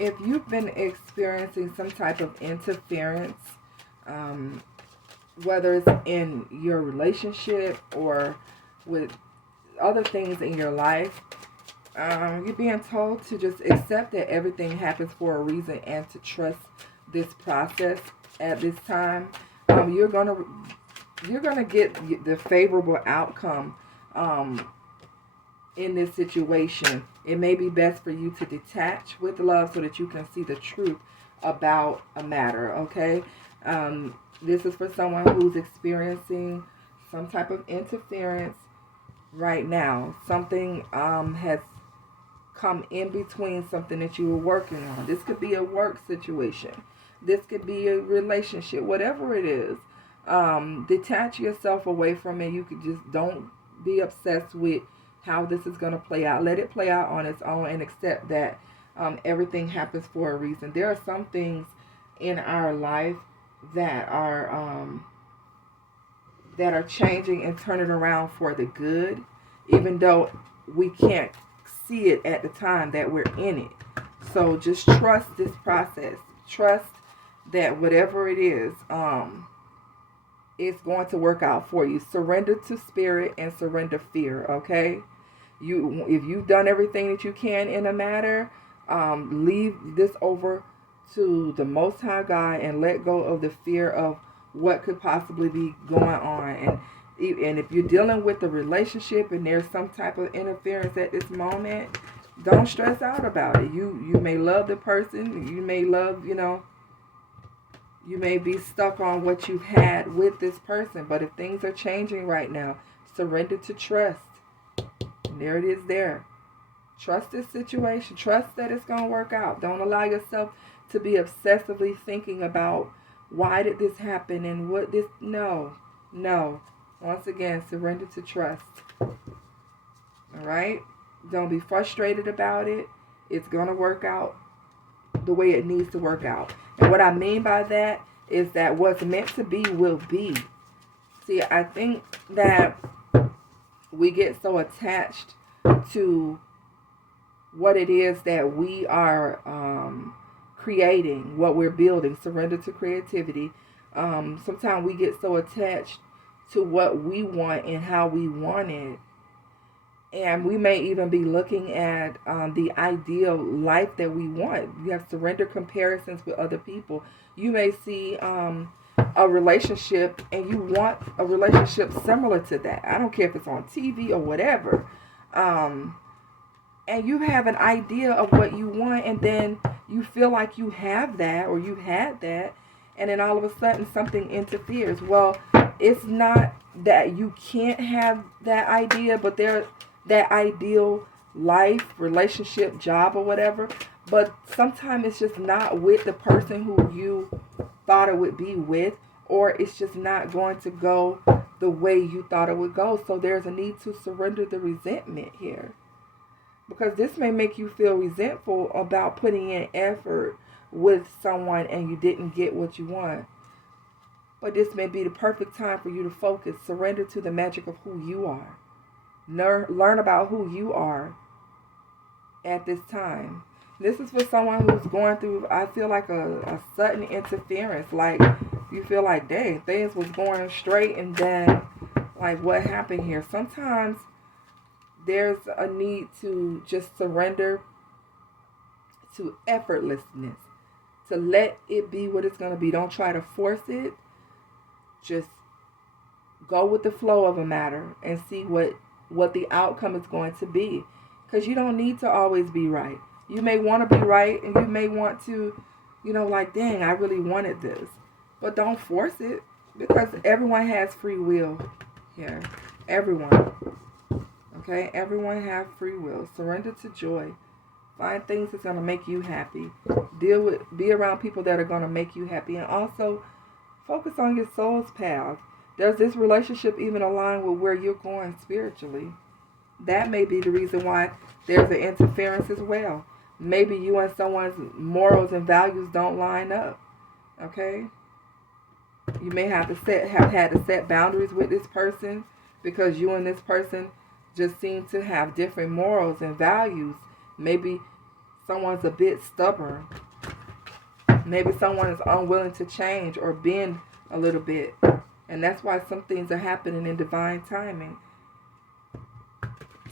If you've been experiencing some type of interference, um, whether it's in your relationship or with other things in your life, you're being told to just accept that everything happens for a reason and to trust this process at this time. You're gonna get the favorable outcome in this situation. It may be best for you to detach with love so that you can see the truth about a matter. Okay, this is for someone who's experiencing some type of interference right now. Something has come in between something that you were working on. This could be a work situation. This could be a relationship. Whatever it is, detach yourself away from it. You could just don't be obsessed with how this is going to play out. Let it play out on its own and accept that everything happens for a reason. There are some things in our life that are changing and turning around for the good, even though we can't see it at the time that we're in it. So just trust this process. Trust that whatever it is, it's going to work out for you. Surrender to spirit and surrender fear. Okay, if you've done everything that you can in a matter, leave this over to the Most High God and let go of the fear of what could possibly be going on. And if you're dealing with a relationship and there's some type of interference at this moment, don't stress out about it. You may love the person. You may love, you may be stuck on what you've had with this person. But if things are changing right now, surrender to trust. And there it is there. Trust this situation. Trust that it's going to work out. Don't allow yourself to be obsessively thinking about why did this happen and what this. No. Once again, surrender to trust. All right? Don't be frustrated about it. It's going to work out the way it needs to work out. And what I mean by that is that what's meant to be will be. See, I think that we get so attached to what it is that we are creating, what we're building. Surrender to creativity. Sometimes we get so attached to what we want and how we want it. And we may even be looking at the ideal life that we want. You have surrender comparisons with other people. You may see a relationship and you want a relationship similar to that. I don't care if it's on TV or whatever. And you have an idea of what you want, and then you feel like you have that or you had that, and then all of a sudden something interferes. Well, it's not that you can't have that idea, but that ideal life, relationship, job, or whatever. But sometimes it's just not with the person who you thought it would be with, or it's just not going to go the way you thought it would go. So there's a need to surrender the resentment here. Because this may make you feel resentful about putting in effort with someone and you didn't get what you want. But this may be the perfect time for you to focus, surrender to the magic of who you are. Learn about who you are at this time. This is for someone who's going through, I feel like a sudden interference. Like you feel like, dang, things was going straight and then like what happened here? Sometimes there's a need to just surrender to effortlessness. To let it be what it's going to be. Don't try to force it. Just go with the flow of a matter and see what the outcome is going to be. Because you don't need to always be right. You may want to be right and you may want to, like, dang, I really wanted this. But don't force it because everyone has free will here. Everyone. Okay? Everyone have free will. Surrender to joy. Find things that's going to make you happy. Be around people that are going to make you happy. And also focus on your soul's path. Does this relationship even align with where you're going spiritually? That may be the reason why there's an interference as well. Maybe you and someone's morals and values don't line up. Okay? You may have had to set boundaries with this person because you and this person just seem to have different morals and values. Maybe someone's a bit stubborn. Maybe someone is unwilling to change or bend a little bit. And that's why some things are happening in divine timing.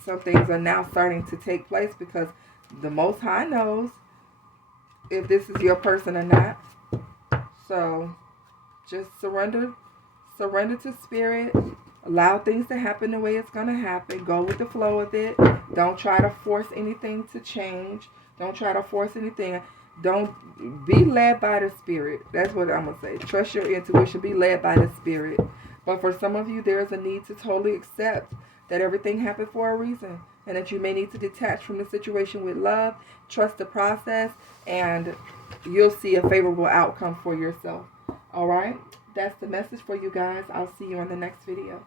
Some things are now starting to take place because the Most High knows if this is your person or not. So just surrender to spirit. Allow things to happen the way it's going to happen. Go with the flow of it. Don't try to force anything to change. Don't try to force anything. Don't be led by the spirit. That's what I'm going to say. Trust your intuition. Be led by the spirit. But for some of you, there's a need to totally accept that everything happened for a reason. And that you may need to detach from the situation with love. Trust the process. And you'll see a favorable outcome for yourself. All right? That's the message for you guys. I'll see you on the next video.